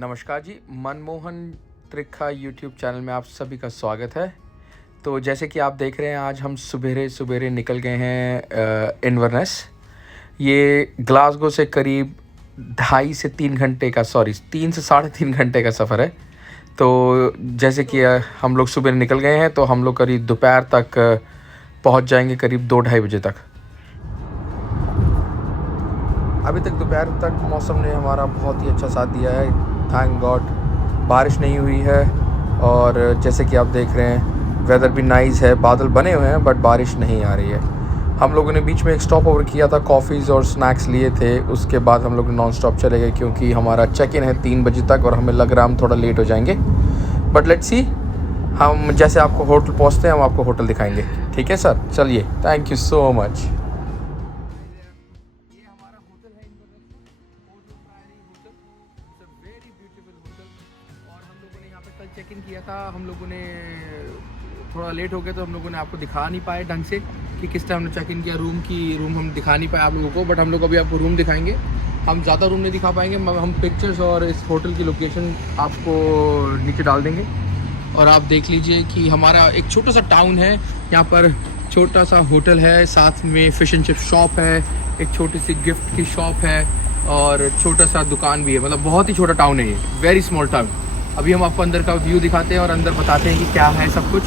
नमस्कार जी, Manmohan Trikha YouTube channel में आप सभी का स्वागत है। तो जैसे कि आप देख रहे हैं, आज हम सुबेरे सुबेरे निकल गए हैं इन्वर्नेस। ये ग्लासगो से करीब 3 से साढ़े 3 घंटे का सफ़र है। तो जैसे कि हम लोग सुबह निकल गए हैं, तो हम लोग करीब दोपहर तक पहुंच जाएंगे, करीब 2-2:30 बजे तक। अभी तक दोपहर तक मौसम ने हमारा बहुत ही अच्छा साथ दिया है, थैंक गॉड। बारिश नहीं हुई है और जैसे कि आप देख रहे हैं वेदर भी नाइस है, बादल बने हुए हैं बट बारिश नहीं आ रही है। हम लोगों ने बीच में एक स्टॉप ओवर किया था, कॉफ़ीज़ और स्नैक्स लिए थे। उसके बाद हम लोग नॉन स्टॉप चले गए क्योंकि हमारा चेक इन है 3 बजे तक और हमें लग रहा है हम थोड़ा लेट हो जाएंगे। बट लेट्स सी, हम जैसे आपको होटल पहुँचते हैं हम आपको होटल दिखाएंगे। ठीक है सर, चलिए, थैंक यू सो मच। कल चेक इन किया था हम लोगों ने, थोड़ा लेट हो गया तो हम लोगों ने आपको दिखा नहीं पाए ढंग से कि किस टाइम हमने चेक इन किया। रूम हम दिखा नहीं पाए आप लोगों को, बट हम लोग अभी आपको रूम दिखाएंगे। हम ज़्यादा रूम नहीं दिखा पाएंगे, हम पिक्चर्स और इस होटल की लोकेशन आपको नीचे डाल देंगे। और आप देख लीजिए कि हमारा एक छोटा सा टाउन है, यहाँ पर छोटा सा होटल है, साथ में फ़िश एंड चिप शॉप है, एक छोटी सी गिफ्ट की शॉप है और छोटा सा दुकान भी है। मतलब बहुत ही छोटा टाउन है ये, वेरी स्मॉल टाउन। अभी हम आपको अंदर का व्यू दिखाते हैं और अंदर बताते हैं कि क्या है सब कुछ।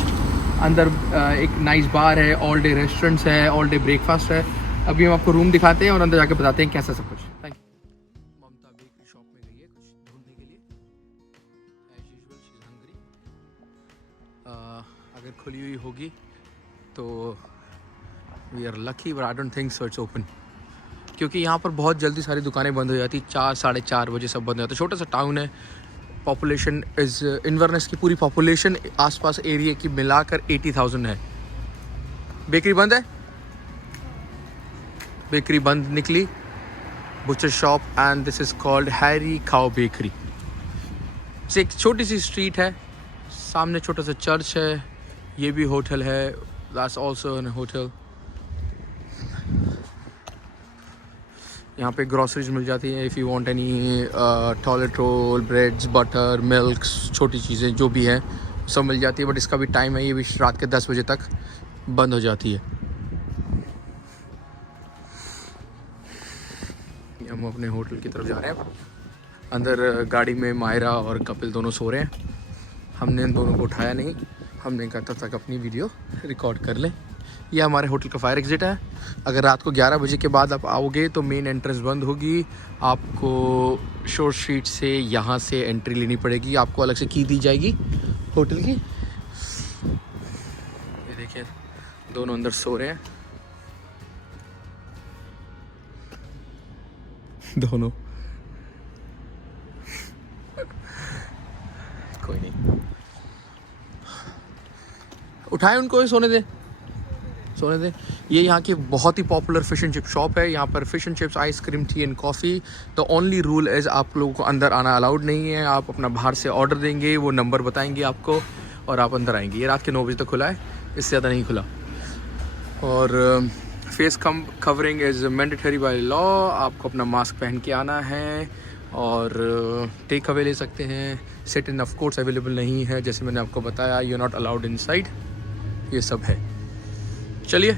अंदर एक नाइस बार है, ऑल डे रेस्टोरेंट्स है, ऑल डे ब्रेकफास्ट है। अभी हम आपको रूम दिखाते हैं और अंदर जाके बताते हैं कैसा सब कुछ। Thank you. Mamta bakery shop में गई है कुछ ढूंढने के लिए, as usual she is hungry. अगर खुली हुई होगी तो we are lucky, but I don't think so it's open, क्योंकि यहाँ पर बहुत जल्दी सारी दुकानें बंद हो जाती, 4-4:30 बजे सब बंद हो जाता है। छोटा सा टाउन है, पॉपुलेशन इज़ इन्वर्नेस की पूरी पॉपुलेशन आसपास एरिया की मिलाकर 80,000 है। बेकरी बंद है, बेकरी बंद निकली, butcher shop, and this is called Harry cow bakery. एक छोटी सी स्ट्रीट है, सामने छोटा सा चर्च है, ये भी होटल है, दैट्स आल्सो एन होटल। यहाँ पे ग्रॉसरीज मिल जाती है, if you want any toilet roll, breads, butter, milk, छोटी चीज़ें जो भी हैं सब मिल जाती है। बट इसका भी टाइम है, ये भी रात के 10 बजे तक बंद हो जाती है। हम अपने होटल की तरफ जा रहे हैं। अंदर गाड़ी में मायरा और कपिल दोनों सो रहे हैं। हमने इन दोनों को उठाया नहीं, हमने कहा तब तक अपनी वीडियो रिकॉर्ड कर लें। ये हमारे होटल का फायर एग्ज़िट है। अगर रात को 11 बजे के बाद आप आओगे तो मेन एंट्रेंस बंद होगी, आपको शोर स्ट्रीट से यहाँ से एंट्री लेनी पड़ेगी, आपको अलग से की दी जाएगी होटल की। ये देखिए दोनों अंदर सो रहे हैं, दोनों। कोई नहीं, उठाए उनको, सोने दे, सोने दे। ये यहाँ की बहुत ही popular fish and chip shop है। यहाँ पर fish and chips, ice cream, tea and coffee. The only rule is आप लोगों को अंदर आना अलाउड नहीं है। आप अपना बाहर से ऑर्डर देंगे, वो नंबर बताएंगे आपको और आप अंदर आएंगे। ये रात के 9 बजे तक खुला है, इससे ज़्यादा नहीं खुला। और face covering is mandatory by law. आपको अपना मास्क पहन के आना है और टेक अवे ले सकते हैं। Sit in of course available नहीं है, जैसे मैंने आपको बताया, you are not allowed inside. ये सब है। चलिए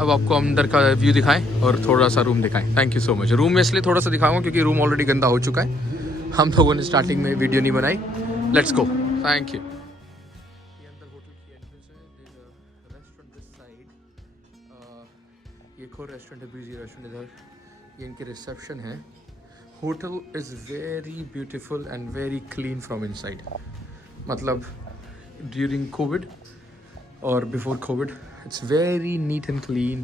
अब आपको अंदर का व्यू दिखाएं और थोड़ा सा रूम दिखाएं। Thank you so much. Room में इसलिए थोड़ा सा दिखाऊंगा क्योंकि रूम ऑलरेडी गंदा हो चुका है, हम लोगों ने स्टार्टिंग में वीडियो नहीं बनाई। Let's go, thank you. ये अंदर होटल की एंट्रेंस है, रेस्टोरेंट दिस साइड। ये एक और रेस्टोरेंट है, बिजी रेस्टोरेंट इधर। ये इनके रिसेप्शन है। Hotel is very beautiful and very clean from inside. मतलब ड्यूरिंग कोविड और before Covid, it's very neat and clean.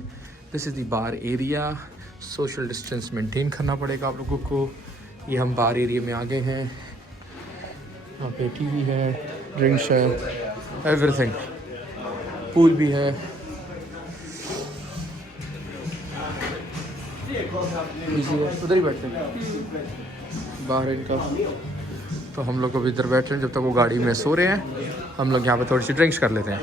This is the bar area. Social distance maintain करना पड़ेगा आप लोगों को। ये हम बार एरिया में आ गए हैं, यहाँ पे टीवी है, ड्रिंक्स है, एवरीथिंग। पूल भी है। उधर ही बैठते हैं, बाहर इनका। तो हम लोग अभी इधर बैठ रहे हैं, जब तक वो गाड़ी में सो रहे हैं हम लोग यहाँ पे थोड़ी सी ड्रिंक्स कर लेते हैं।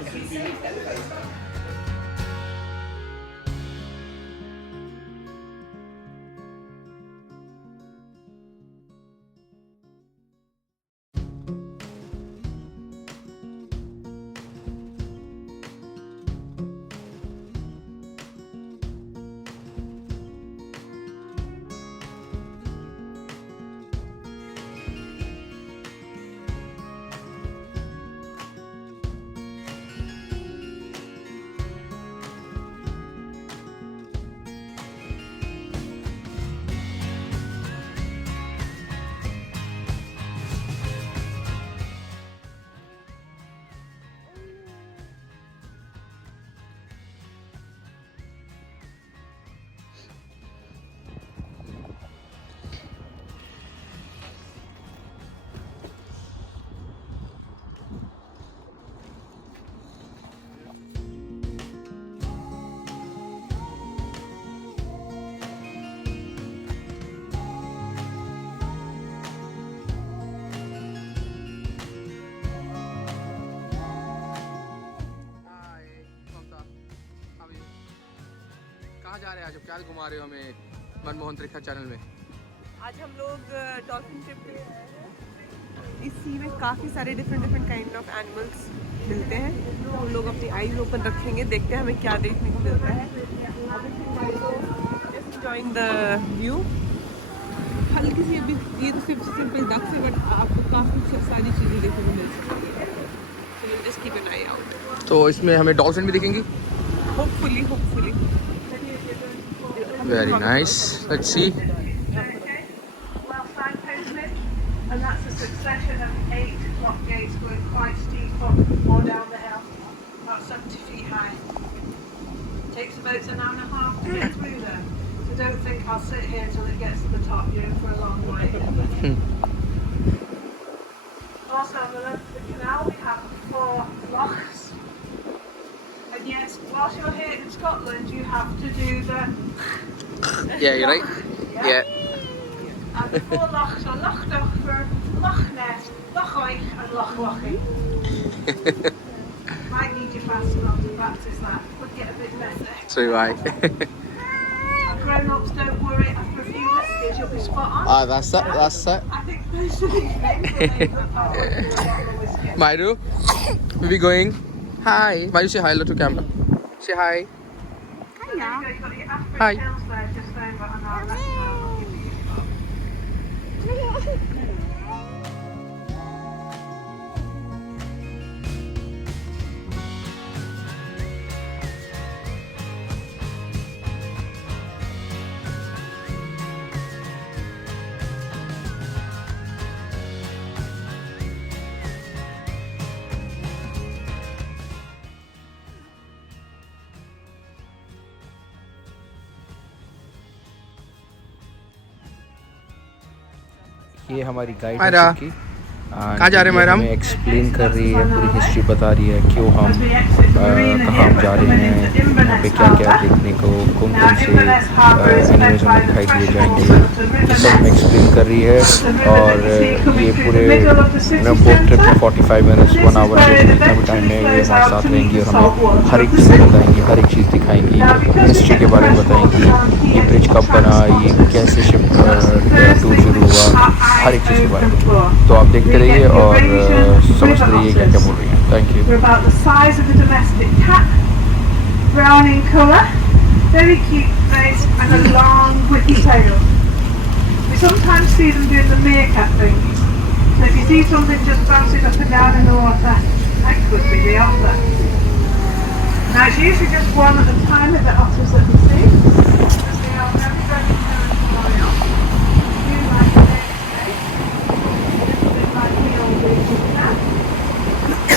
कहाँ जा रहे हैं आज? क्या घुमा रहे हो हमें मनमोहन त्रिखा चैनल में? आज हम लोग डॉल्फिन ट्रिप पे आए हैं। इस सी में काफ़ी सारे डिफरेंट काइंड ऑफ एनिमल्स मिलते हैं, तो हम लोग अपनी आईज ओपन रखेंगे, देखते हैं हमें क्या देखने को मिलता है। Just enjoying the view. हल्की सी अभी ये तो सिर्फ सिंपल डक्स है, बट आपको काफ़ी सारी चीज़ें देखने को मिल सकती है, तो just keep an I out. तो इसमें हमें डॉल्फिन भी दिखेंगी? Hopefully very nice, let's see. And that's a succession of 8 lock gates going quite steep up or down the hill, about 70 feet high. Takes about an hour and a half to get through there. So don't think I'll sit here till it gets to the top. You're in for a long way. Also on the length of the canal we have 4 locks. And yes, whilst you're here in Scotland you have to do the... Yeah, you're right. Yeah. And the 4 lochs are Loch Dochfer, Loch Ness, Loch Oich and Loch Lochy. Might need your faster on to practice that. Could get a bit messy. So right. And grown-ups, don't worry, after a few whiskies you'll be spot on. Ah, that's it, that's it. I think most of these names will make a part of a bottle of whiskey. Mairu, we going? Hi. Mairu, say hi to camera. Say hi. There you go, you've got your African Hi. hills there just over on our left side. I'll give you your spot. ये हमारी guide Myra, है की कहाँ जा रहे हैं मायरा हम? हमें एक्सप्लेन कर रही है, पूरी हिस्ट्री बता रही है क्यों हम कहाँ हम जा रहे हैं, यहाँ पे क्या क्या देखने को, कौन कौन से एनिमल्स हमें दिखाई दिए जाएंगे, ये सब हमें एक्सप्लेन कर रही है। और ये पूरे बोट ट्रिप में 45 मिनट्स 1 आवर जो जितना भी टाइम है ये हमारे साथ रहेंगी और हमें हर एक चीज़ बताएंगी, हर एक चीज़ दिखाएंगी, हिस्ट्री के बारे में बताएंगी, ये ब्रिज कब बना, ये कैसे शिप टूर शुरू हुआ, हर एक चीज़ के बारे में। तो आप देखते रहिए और समझते रहिए क्या क्या बोल रही हैं। Thank you. They're about the size of a domestic cat, brown in colour, very cute face and a long whippy tail. We sometimes see them doing the meerkat thing. So if you see something just bouncing up and down in the water, that could be the otter. Now it's usually just one at a time of the otters that we see, because they are very territorial. They do like a big face, a little bit like the old British cat.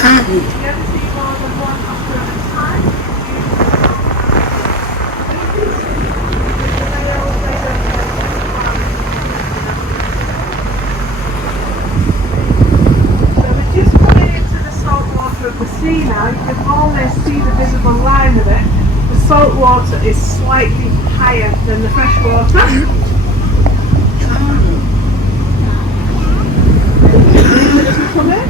If you ever see more than one otter at a time, so we're just coming into the salt water of the sea now. You can almost see the visible line of it. The salt water is slightly higher than the fresh water. Come in.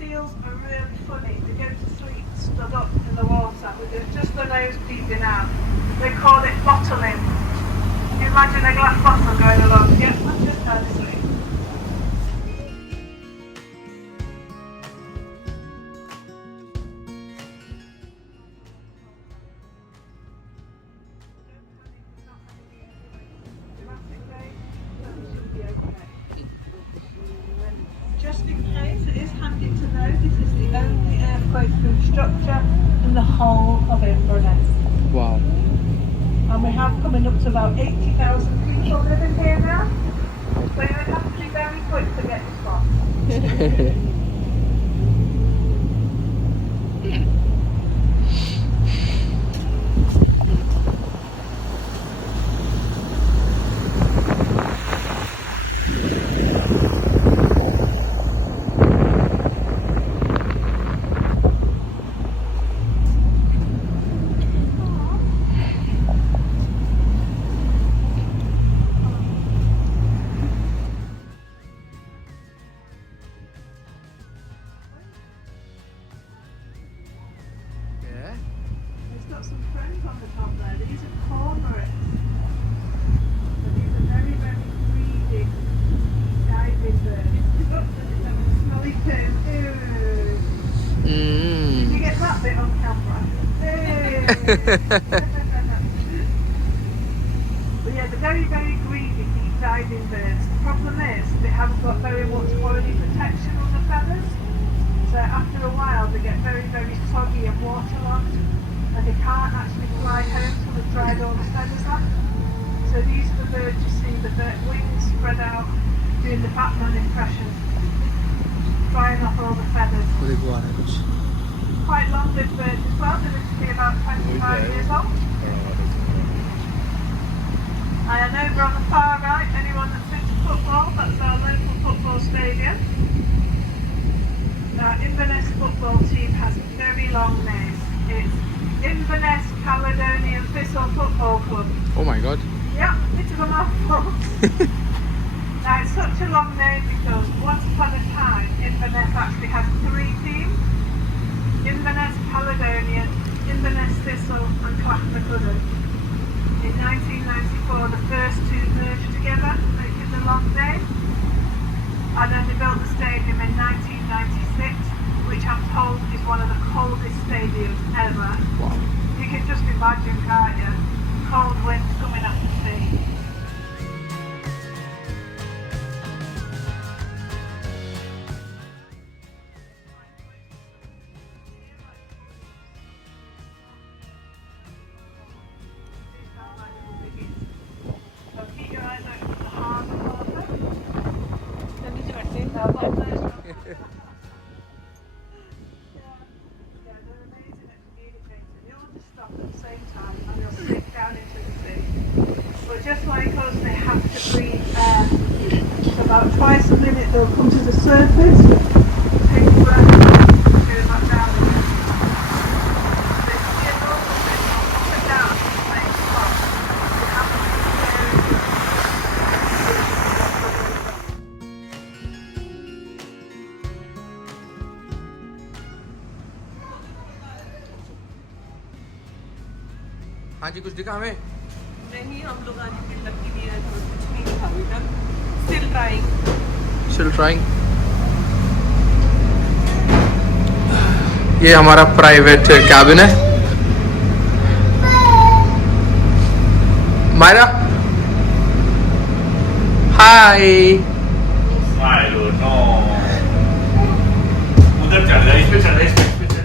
Seals are really funny. They go to sleep stood up in the water with just the nose peeping out. They call it bottling. You imagine a glass bottle going along. Yep, I'm just going to sleep. Just in case, it is handy to know this is the only earthquake-proof structure in the whole of Inverness. Wow. And we have coming up to about 80,000 people living here now. So you would have to be very quick to get your spot. got some friends on the top there. These are cormorants. But these are very, very greedy diving birds. Look, they're having a smelly poo. Ew. Did you get that bit on camera? But yeah, they're very, very greedy deep diving birds. The problem is they haven't got very much quality protection on the feathers. So after a while they get very, very soggy and waterlogged, and they can't actually fly home till they've dried all the feathers off. So these are the birds you see, the wings spread out, doing the Batman impression, drying off all the feathers. Quite long-lived birds as well, they live to be about 25 years old. And over on the far right, anyone that's into football, that's our local football stadium. Our Inverness football team has a very long name. It's Inverness Caledonian Thistle Football Club. Oh my god. Yeah, bit of a mouthful. Now it's such a long name because once upon a time Inverness actually had 3 teams. Inverness Caledonian, Inverness Thistle and Clachnacuddon. In 1994 the first 2 merged together, making the long name. And then they built the stadium in 1996, which I'm told is one of the coldest stadiums ever. Wow. You can just imagine, can't you? Cold winds coming up the sea. So keep your eyes open for the harbour water. Yeah, they're amazing at communicating. They all just stop at the same time and they'll sink down into the sea. But just like us, they have to breathe air. So about twice a minute they'll come to the surface, take a breath, and go back down again. They can be a normal thing, not up and down in the same spot. They have to be हाँ जी, कुछ दिखा हमें? नहीं, हम लोग आज buildup के लिए कुछ नहीं दिखा अभी तक. Still trying. Still trying. ये हमारा प्राइवेट कैबिन है. मायरा, हाय. Milo, no. उधर चढ़ जा, इस पे चढ़ जा, इस पे चढ़ जा.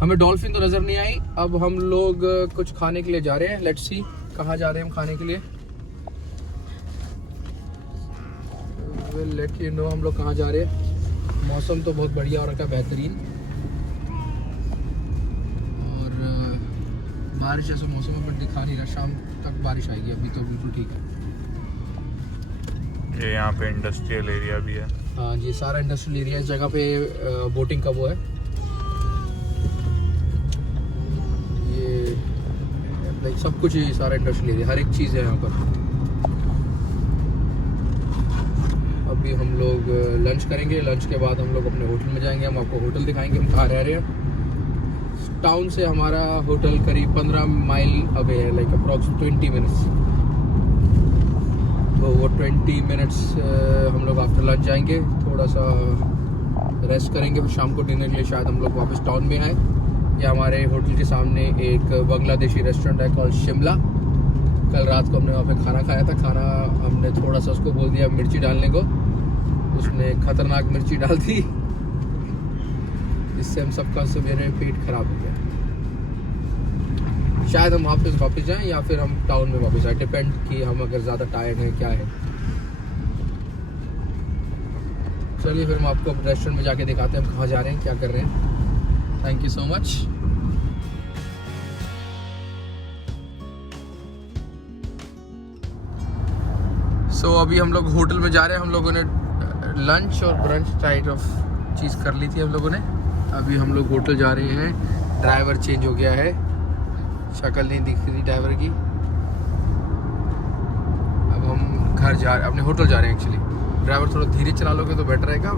हमें डॉल्फिन तो नजर नहीं आई. अब हम लोग कुछ खाने के लिए जा रहे हैं. लेट्स सी कहाँ जा रहे हैं हम खाने के लिए. विल लेट यू नो हम लोग कहाँ जा रहे हैं. मौसम तो बहुत बढ़िया हो रखा है, बेहतरीन. और बारिश जैसा मौसम है बट दिखा नहीं रहा. शाम तक बारिश आएगी. अभी तो बिल्कुल ठीक है. ये यहाँ पे इंडस्ट्रियल एरिया भी है. हाँ जी, सारा इंडस्ट्रियल एरिया. इस जगह पे बोटिंग का वो है. ये लाइक सब कुछ ही सारा इंडस्ट्रियल एरिया, हर एक चीज़ है यहाँ पर. अभी हम लोग लंच करेंगे. लंच के बाद हम लोग अपने होटल में जाएंगे. हम आपको होटल दिखाएंगे हम कहाँ रह रहे हैं. टाउन से हमारा होटल करीब 15 माइल अवे है, लाइक अप्रॉक्स 20 मिनट्स. तो वो 20 मिनट्स हम लोग आफ्टर लंच जाएंगे, थोड़ा सा रेस्ट करेंगे, फिर शाम को डिनर के लिए शायद हम लोग वापस टाउन में आए. या हमारे होटल के सामने एक बांग्लादेशी रेस्टोरेंट है कॉल्ड शिमला. कल रात को हमने वहाँ पे खाना खाया था. खाना हमने थोड़ा सा उसको बोल दिया मिर्ची डालने को. उसने खतरनाक मिर्ची डाल दी, इससे हम सबका सवेरे पेट खराब हो गया. शायद हम वापस जाएं या फिर हम टाउन में वापस आए. डिपेंड कि हम अगर ज़्यादा टायर्ड हैं क्या है. चलिए फिर हम आपको रेस्टोरेंट में जाके दिखाते हैं हम कहाँ जा रहे हैं, क्या कर रहे हैं. Thank you so much. So अभी हम लोग होटल में जा रहे हैं. हम लोगों ने लंच और ब्रंच टाइप ऑफ चीज़ कर ली थी हम लोगों ने. अभी हम लोग होटल जा रहे हैं. ड्राइवर चेंज हो गया है, शक्ल नहीं दिख रही ड्राइवर की. अब हम अपने होटल जा रहे हैं. एक्चुअली ड्राइवर थोड़ा धीरे चला लोगे तो बेटर रहेगा.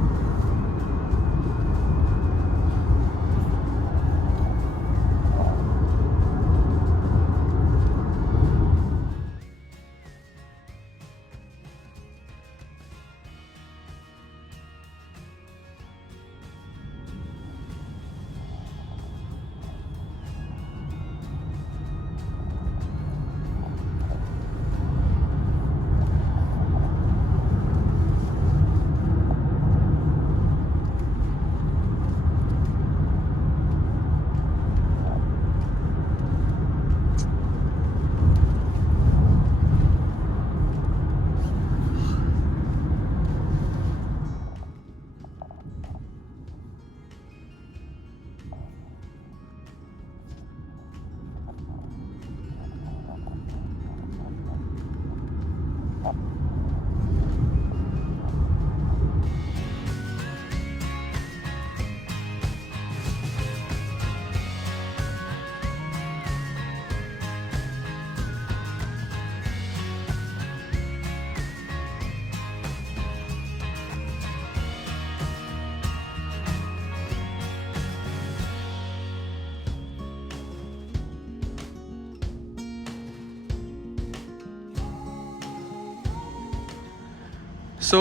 सो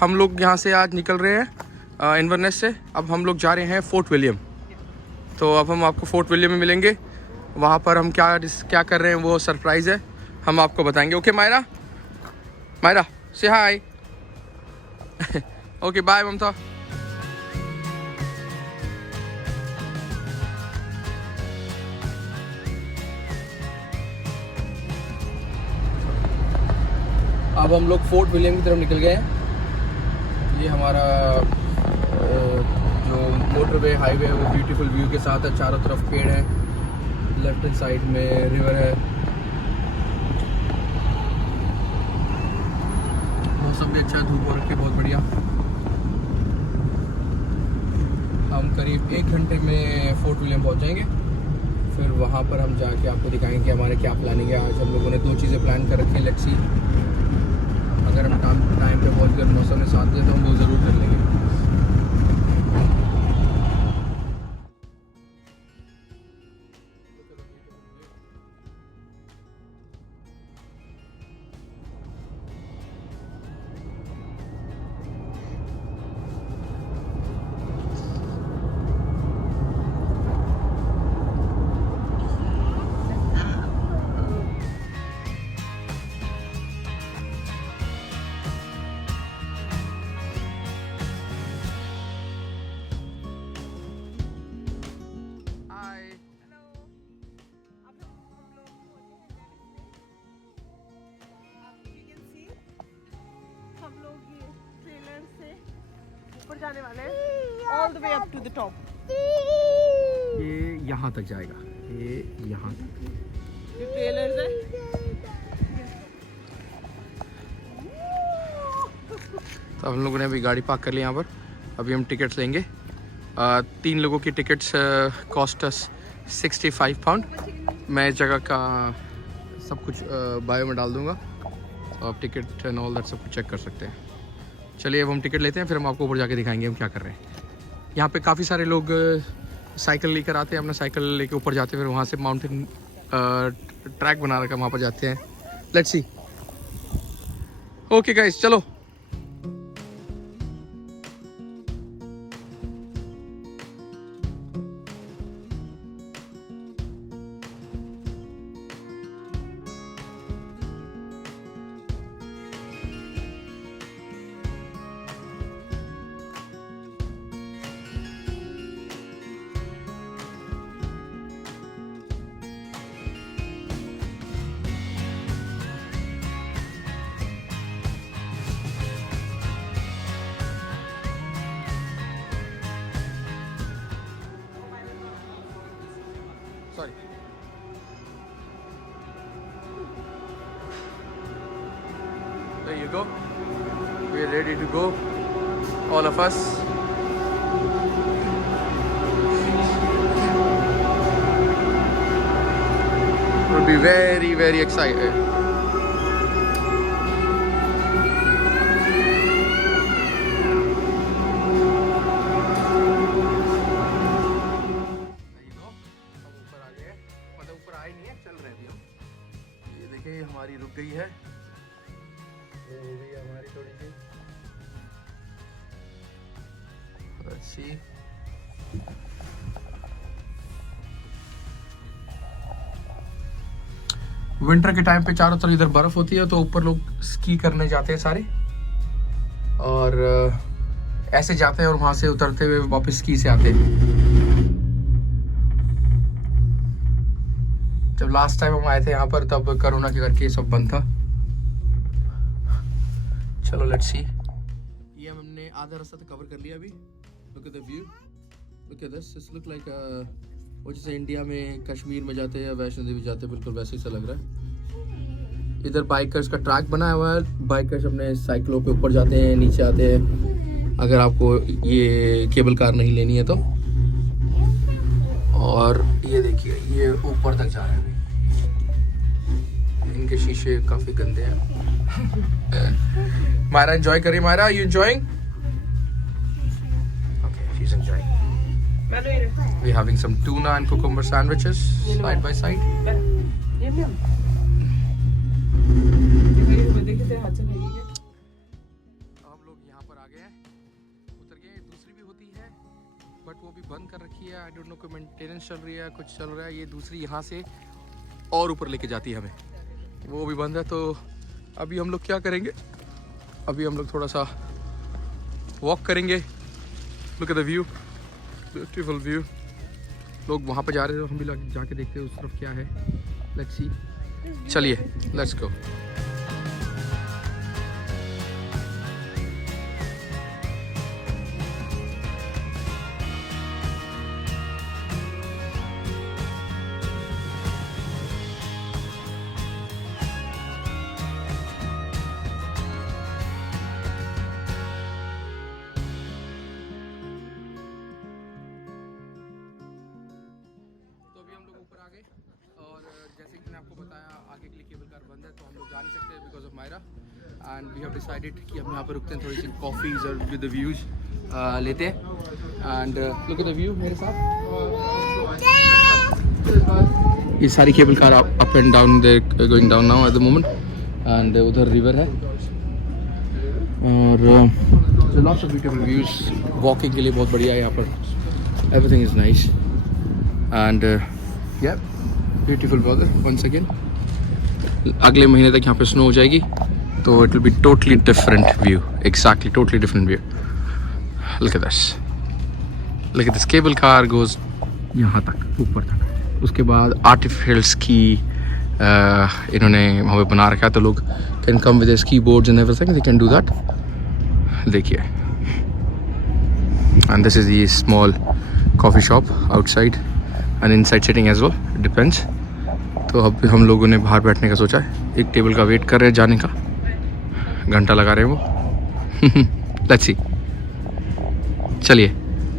हम लोग यहाँ से आज निकल रहे हैं इन्वर्नेस से। अब हम लोग जा रहे हैं फोर्ट विलियम। तो अब हम आपको फोर्ट विलियम में मिलेंगे। वहाँ पर हम क्या कर रहे हैं वो सरप्राइज़ है, हम आपको बताएंगे। ओके मायरा, मायरा से हाय। ओके बाय ममता। अब हम लोग फोर्ट विलियम की तरफ निकल गए हैं। ये हमारा जो मोटरवे हाईवे है वो ब्यूटीफुल व्यू के साथ है। चारों तरफ पेड़ है, लेफ्ट हैंड साइड में रिवर है। मौसम भी अच्छा, धूप हो रखी है बहुत बढ़िया। हम करीब 1 घंटे में फोर्ट विलियम पहुंच जाएंगे। फिर वहाँ पर हम जाके आपको दिखाएंगे कि हमारे क्या प्लानिंग है। आज हम लोगों ने 2 चीज़ें प्लान कर रखी हैं। लेट्स सी, अगर हम टाइम पे पहुँच कर मौसम ने साथ दिया तो हम वो ज़रूर कर लेंगे। ऊपर जाने वाले हैं, all the way up to the top. ये यहाँ तक जाएगा, ये यहाँ तक। ये ट्रेलर्स है। तो हम लोगों ने अभी गाड़ी पार्क कर ली यहाँ पर। अभी हम टिकट्स लेंगे। 3 लोगों की टिकट्स कॉस्ट अस 65 पाउंड। मैं इस जगह का सब कुछ बायो में डाल दूँगा, तो आप टिकट एंड ऑल दैट सब कुछ चेक कर सकते हैं। चलिए अब हम टिकट लेते हैं, फिर हम आपको ऊपर जाके दिखाएंगे हम क्या कर रहे हैं। यहाँ पे काफ़ी सारे लोग साइकिल लेकर आते हैं, अपना साइकिल लेके ऊपर जाते हैं, फिर वहाँ से माउंटेन ट्रैक बना रखा है, वहाँ पर जाते हैं। Let's see. ओके गाइस, चलो। Sorry. There you go. We are ready to go, all of us. We'll be very, very excited. हमारी रुक गई है, वो हो गई हमारी थोड़ी सी। Let's see. विंटर के टाइम पे चारों तरफ इधर बर्फ होती है, तो ऊपर लोग स्की करने जाते हैं सारे, और ऐसे जाते हैं और वहां से उतरते हुए वापस स्की से आते हैं। जब लास्ट टाइम हम आए थे यहाँ पर तब कोरोना के करके सब बंद था। चलो लेट्स सी। ये हमने आधा रास्ता तो कवर कर लिया अभी। Look at the view, look at this, it's look like वो जैसे इंडिया में कश्मीर में जाते हैं या वैष्णो देवी जाते हैं, बिल्कुल वैसे ही सा लग रहा है। इधर बाइकर्स का ट्रैक बनाया हुआ है, बाइकर्स अपने साइकिलों पे ऊपर जाते हैं, नीचे आते हैं, अगर आपको ये केबल कार नहीं लेनी है तो। और ये देखिए, ये ऊपर तक जा रहे हैं। इनके शीशे काफी गंदे हैं। मायरा एंजॉय करिए। Myra, you enjoying? Okay, she is enjoying. We are having some tuna and cucumber sandwiches side by side. But वो भी बंद कर रखी है। आई डोंट नो कोई मेंटेनेंस चल रही है, कुछ चल रहा है। ये दूसरी यहाँ से और ऊपर लेके जाती है हमें, वो भी बंद है। तो अभी हम लोग क्या करेंगे, अभी हम लोग थोड़ा सा वॉक करेंगे। Look at the view, beautiful view. लोग वहाँ पे जा रहे हैं, हम भी जाके देखते हैं उस तरफ क्या है। लेट्स सी, चलिए लेट्स गो। जैसे कि मैंने आपको बताया, आगे के लिए केबल कार बंद है तो हम लोग जा नहीं सकते because of Myra. And we have decided कि हम यहाँ पर रुकते हैं, थोड़ी सी कॉफ़ीज और विद द व्यूज लेते हैं। And look at the view मेरे साथ। ये सारी cable car up and down, they going down now at the moment. And उधर रिवर है और lots of beautiful views. Walking के लिए बहुत बढ़िया है यहाँ पर, everything is nice. And yeah beautiful weather once again. अगले महीने तक यहाँ पे स्नो हो जाएगी तो it will be totally different view, exactly totally different view. Look at this, look at this cable car goes यहाँ तक, ऊपर तक। उसके बाद आर्टिफिशियल स्की इन्होंने वहाँ पे बना रखा है, तो लोग can come with ski boards and everything, they can do that. देखिए, and this is the small coffee shop outside and inside sitting as well, depends. तो अब हम लोगों ने बाहर बैठने का सोचा है, एक टेबल का वेट कर रहे हैं जाने का, घंटा लगा रहे हैं वो। लेट्स सी, चलिए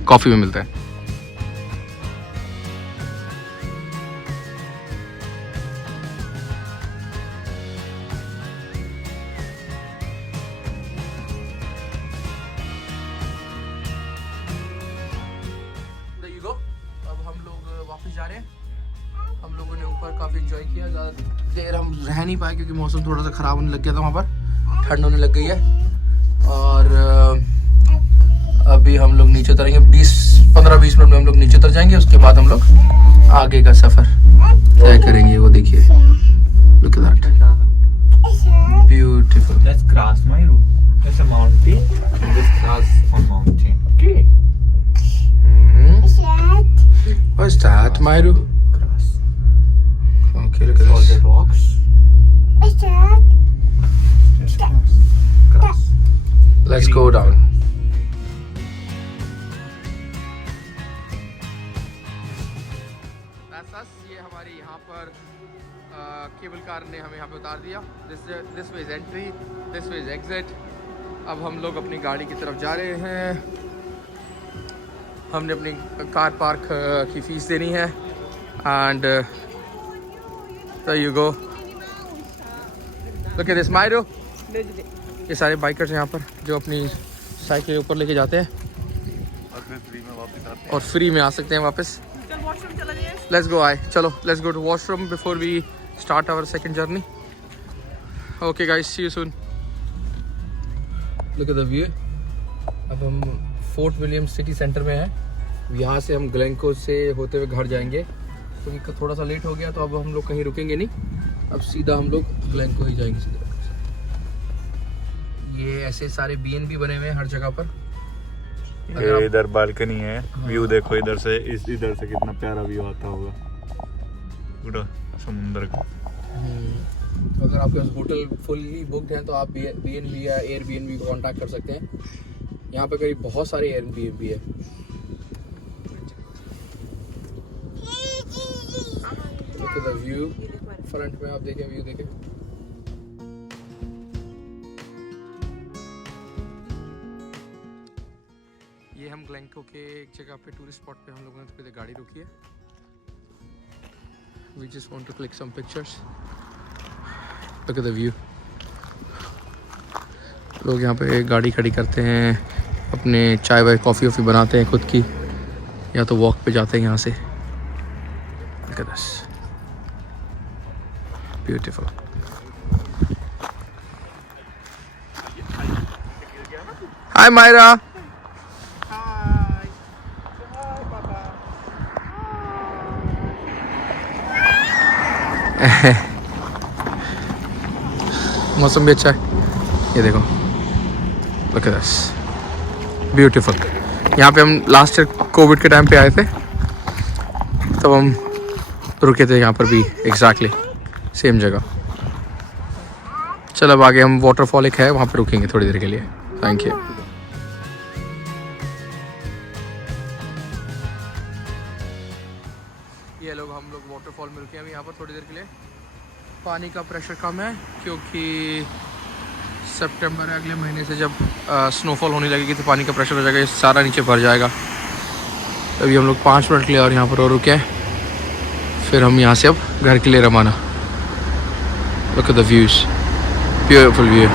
कॉफ़ी में मिलते हैं। अब हम लोग वापस जा रहे हैं। हम लोगों ने ऊपर काफ़ी एंजॉय किया, ज़्यादा देर हम रह नहीं पाए क्योंकि मौसम थोड़ा सा ख़राब होने लग गया था, वहाँ पर ठंड होने लग गई है। और अभी हम लोग नीचे उतरेंगे, 15-20 मिनट में हम लोग नीचे उतर जाएंगे। उसके बाद हम लोग आगे का सफ़र तय करेंगे। वो देखिए, look at that, beautiful. That's grass, Mayru. That's a mountain. And this grass on mountain. Okay. What's that, Mayru? Grass. Okay, look at All the this. rocks. Just grass. Grass. Let's go down. That's us. ये हमारी यहाँ पर cable car ने हमें यहाँ पे उतार दिया। This way is entry, this way is exit. अब हम लोग अपनी गाड़ी की तरफ जा रहे हैं। हमने अपनी कार पार्क की फ़ीस देनी है। And there you go. Look at this, Mayru. ये सारे बाइकर्स हैं यहाँ पर जो अपनी साइकिल ऊपर लेके जाते हैं और फ्री में आ सकते हैं वापस। लेट्स गो, आए चलो, let's go to washroom before we start our second journey. Okay guys, see you soon. Look at the view. अब हम फोर्ट विलियम सिटी सेंटर में हैं। यहाँ से हम ग्लेनको से होते हुए घर जाएंगे क्योंकि तो थोड़ा सा लेट हो गया, तो अब हम लोग कहीं रुकेंगे नहीं, अब सीधा हम लोग ग्लेनको ही जाएंगे सीधा। ये ऐसे सारे BNB बने हुए हैं हर जगह पर। ये इधर बालकनी है, व्यू देखो इधर से, इधर से कितना प्यारा व्यू आता होगा पूरा समुद्र का। अगर आपके पास होटल फुल्ली बुकड हैं तो आप BNB या Airbnb को कांटेक्ट कर सकते हैं। यहाँ पे करीब बहुत सारे Airbnb है। Look at the view, front में आप देखें, व्यू देखें। ये हम ग्लेनको के एक जगह पे टूरिस्ट स्पॉट पे हम लोगों ने थोड़ी देर गाड़ी रोकी है। We just want to click some pictures. Look at the view. लोग यहाँ पे गाड़ी खड़ी करते हैं, अपने चाय वाय कॉफ़ी वॉफ़ी बनाते हैं खुद की, या तो वॉक पे जाते हैं यहाँ से। Look at this. Beautiful. Hi Myra. मौसम भी अच्छा है, ये देखो, लुक एट दिस, ब्यूटीफुल। यहाँ पे हम लास्ट ईयर कोविड के टाइम पे आए थे, तब हम रुके थे यहाँ पर भी, एग्जैक्टली सेम जगह। चलो अब आगे हम वाटरफॉल एक है वहाँ पे रुकेंगे थोड़ी देर के लिए। Thank you. ये लोग हम लोग वाटरफॉल में रुके हैं यहाँ पर थोड़ी देर के लिए। पानी का प्रेशर कम है क्योंकि सितंबर अगले महीने से जब स्नोफॉल होने लगेगी तो पानी का प्रेशर हो जाएगा, ये सारा नीचे भर जाएगा। अभी हम लोग 5 मिनट के लिए और यहाँ पर और रुके हैं, फिर हम यहाँ से अब घर के लिए रवाना। Look at the views, beautiful view.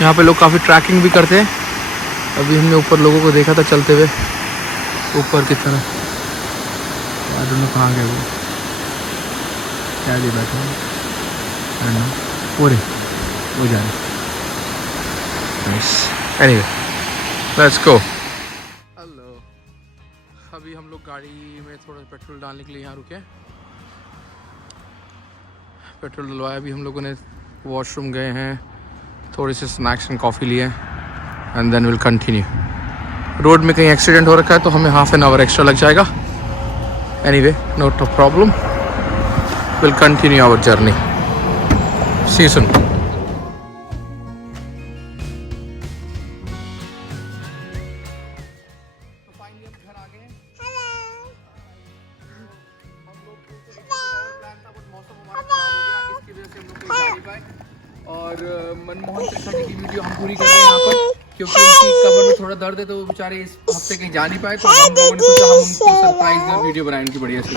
यहाँ पे लोग काफ़ी ट्रैकिंग भी करते हैं। अभी हमने ऊपर लोगों को देखा था चलते हुए ऊपर की तरफ, दोनों कहाँ गए वो, क्या जी बैठे हैं पूरे वो जा रहे। Anyway let's go. हेलो, अभी हम लोग गाड़ी में थोड़ा पेट्रोल डालने के लिए यहाँ रुके, पेट्रोल डलवाया। अभी हम लोगों ने वॉशरूम गए हैं, थोड़े से स्नैक्स एंड कॉफ़ी लिए and then will continue. Road में कहीं एक्सीडेंट हो रखा है तो हमें ½ एन आवर एक्स्ट्रा लग जाएगा। Anyway not a problem, will continue our journey. See you soon. और मनमोहन त्रिपाठी की वीडियो हम पूरी कर रहे हैं यहाँ पर, क्योंकि उनकी कमर में थोड़ा दर्द है तो वो बेचारे इस हफ्ते कहीं जा नहीं पाए, तो हम लोगों ने सोचा हम उनको सरप्राइज दें, वीडियो बनाएं उनकी बढ़िया सी।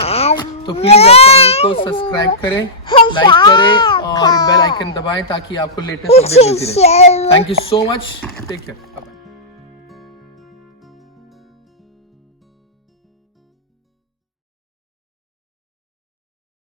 तो प्लीज़ आप चैनल को सब्सक्राइब करें, लाइक करें और बेल आइकन दबाएं ताकि आपको लेटेस्ट अपडेट मिलती रहे। Thank you so much, take care.